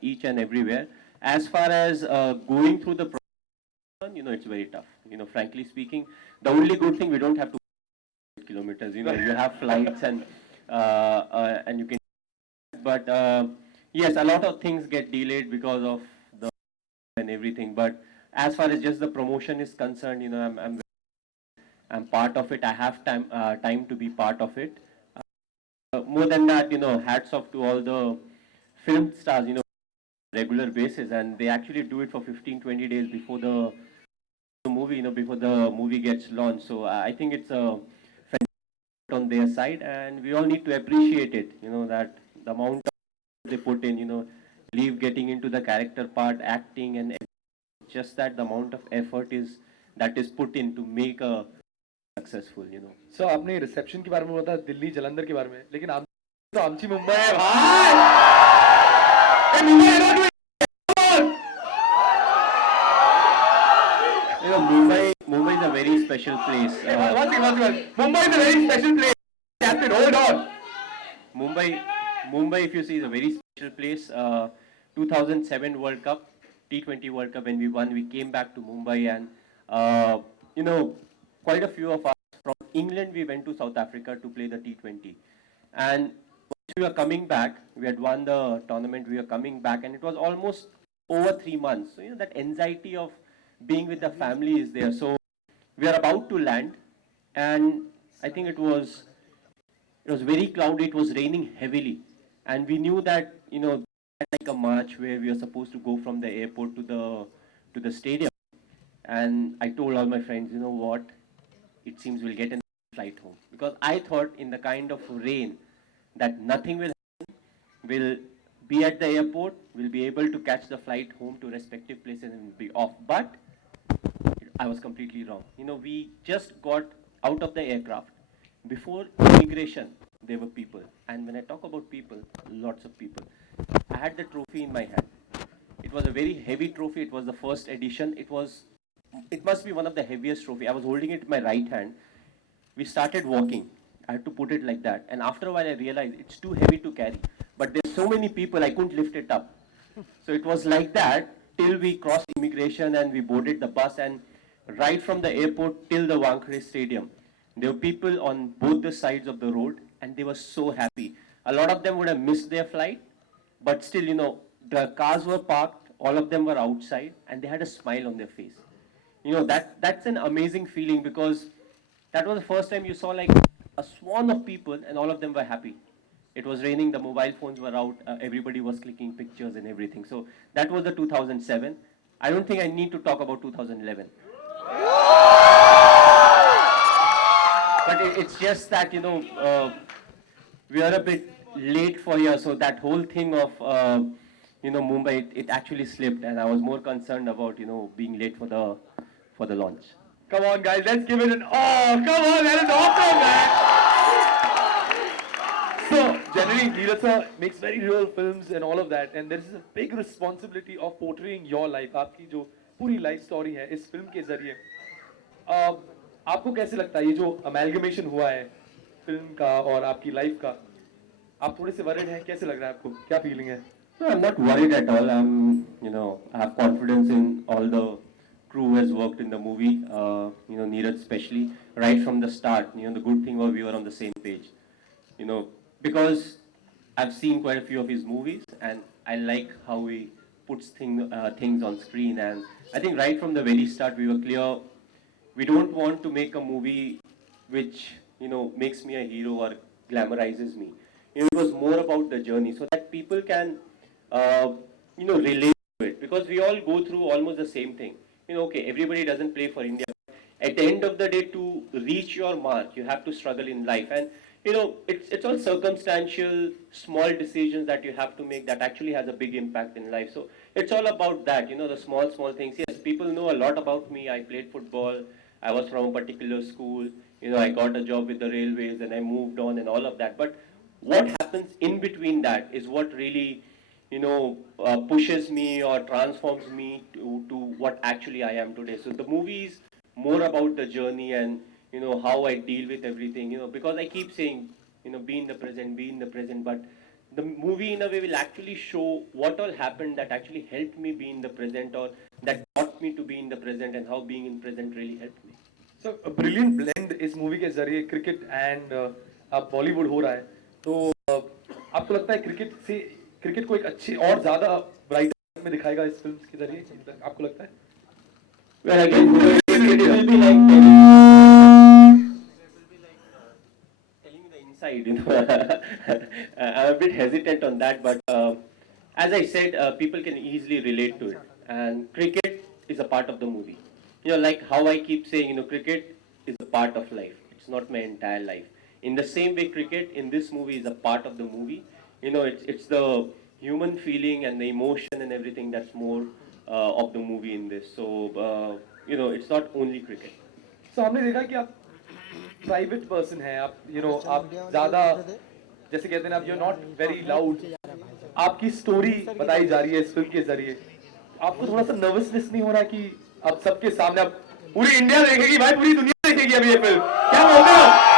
each and everywhere. As far as going through the process, it's very tough. Frankly speaking, the only good thing, we don't have to kilometers. You have flights and you can. But yes, a lot of things get delayed because of the and everything. But as far as just the promotion is concerned, I'm part of it. I have time to be part of it. More than that, hats off to all the film stars, regular basis, and they actually do it for 15, 20 days before the movie, before the movie gets launched. So I think it's a on their side, and we all need to appreciate it. That the amount they put in, leave getting into the character part, acting, and just that the amount of effort that is put in to make a successful. So आपने reception के बारे में बताया, दिल्ली जलंधर के बारे में, लेकिन आम तो आमची मुंबई है भाई। ए मुंबई है ना Mumbai is a very special place. Mumbai is a very special place. Captain, hold on. Mumbai, if you see, is a very special place. 2007 World Cup, T20 World Cup, when we won, we came back to Mumbai, and quite a few of us from England, we went to South Africa to play the T20. And once we were coming back, we had won the tournament, we were coming back, and it was almost over 3 months. So, that anxiety of being with the family is there. So we are about to land, and I think it was very cloudy, it was raining heavily. And we knew that, like a march where we are supposed to go from the airport to the stadium. And I told all my friends, you know what, it seems we'll get a flight home. Because I thought in the kind of rain that nothing will happen, we'll be at the airport, we'll be able to catch the flight home to respective places and be off. But I was completely wrong. We just got out of the aircraft. Before immigration, there were people. And when I talk about people, lots of people. I had the trophy in my hand. It was a very heavy trophy. It was the first edition. It must be one of the heaviest trophy. I was holding it in my right hand. We started walking. I had to put it like that. And after a while, I realized it's too heavy to carry. But there's so many people, I couldn't lift it up. So it was like that till we crossed immigration and we boarded the bus, and right from the airport till the Wankhede Stadium, there were people on both the sides of the road, and they were so happy. A lot of them would have missed their flight, but still, the cars were parked, all of them were outside, and they had a smile on their face. That's an amazing feeling, because that was the first time you saw like a swarm of people, and all of them were happy. It was raining, the mobile phones were out, everybody was clicking pictures and everything. So that was the 2007. I don't think I need to talk about 2011. But it's just that, we are a bit late for here. So that whole thing of, Mumbai, it actually slipped. And I was more concerned about, being late for the launch. Come on, guys, let's give it an oh! Come on, that is awesome, man. So generally, Neeraj sir makes very real films and all of that, and there is a big responsibility of portraying your life. आपकी जो पूरी life story है इस film के जरिए, आपको कैसे लगता है ये जो amalgamation हुआ है film का और आपकी life का? आप थोड़े से worried हैं, कैसे लग रहा है आपको? क्या feeling है? No, I'm not worried at all. I have confidence in all the crew who has worked in the movie, Neeraj especially, right from the start. The good thing was we were on the same page. Because I've seen quite a few of his movies, and I like how he puts things on screen. And I think right from the very start, we were clear, we don't want to make a movie which, makes me a hero or glamorizes me. It was more about the journey, so that people can, relate to it. Because we all go through almost the same thing. Okay, everybody doesn't play for India. At the end of the day, to reach your mark, you have to struggle in life. And it's all circumstantial, small decisions that you have to make that actually has a big impact in life. So it's all about that, the small things. Yes, people know a lot about me. I played football. I was from a particular school. I got a job with the railways, and I moved on and all of that. But what happens in between that is what really, pushes me or transforms me to what actually I am today. So the movie is more about the journey and, how I deal with everything, because I keep saying, be in the present, but the movie in a way will actually show what all happened that actually helped me be in the present, or that taught me to be in the present, and how being in present really helped me. So a brilliant blend इस movie के जरिए cricket and अब बॉलीवुड हो रहा है, तो आपको लगता है क्रिकेट को एक अच्छी और ज्यादा ब्राइट में दिखाएगा इस फिल्म के जरिए, आपको लगता है? Well, again, it will be like telling you the inside, you know. I'm a bit hesitant on that, but as I said, people can easily relate to it. And cricket is a part of the movie. You know, like how I keep saying, you know, cricket is a part of life. It's not my entire life. In the same way, cricket in this movie is a part of the movie. You know, it's the human feeling and the emotion and everything that's more of the movie in this. So, you know, it's not only cricket. So हमने देखा कि आप private person हैं, आप आप ज्यादा जैसे कहते हैं ना, आप यू नॉट वेरी लाउड, आपकी स्टोरी बताई जा रही है इस फिल्म के जरिए, आपको थोड़ा सा नर्वसनेस नहीं हो रहा कि अब सबके सामने अब पूरी इंडिया देखेगी भाई, पूरी दुनिया देखेगी अभी ये फिल्म, क्या बोलते हो?